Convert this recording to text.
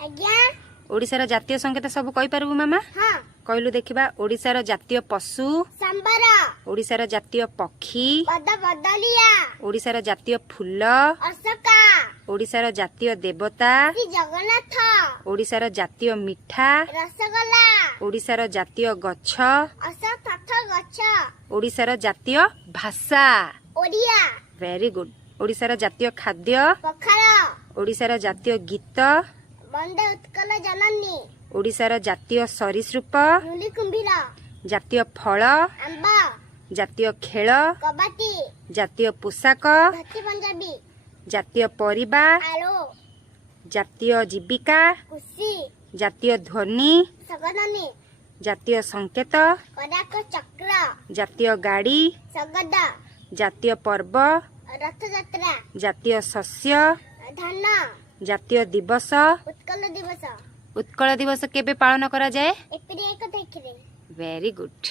आज्ञा ओडिशार जातीय संकेत सब कहि पारबु मामा हां कहलु देखिबा ओडिशार जातीय पशु सांबर ओडिशार जातीय पक्षी बदलिया ओडिशार जातीय फूल अशोका ओडिशार जातीय देवता श्री जगन्नाथ ओडिशार जातीय मिठा रसगोला ओडिशार जातीय गछ अशोक गछ ओडिशार जातीय भाषा ओडिया वेरी गुड ओडिशार जातीय खाद्य पखाल ओडिशार जातीय गीत बंदे उत्कल जननी ओडिशार जातीय सरीसृप नुली कुंभीर जातीय फल आंब जातीय खेल कबाटी जातीय पोशाक धोती पंजाबी जातीय परिबा आलो जातीय जीविका कुसी जातीय ध्वनि सगननी जातीय संकेत कडाक चक्र जातीय गाड़ी सगद जातीय पर्व रथ यात्रा जातीय शस्य धान जातीय दिवस उत्कल दिवस उत्कल दिवस केबे पालन करा जाए एप्रिल 1 तारिख रे वेरी गुड।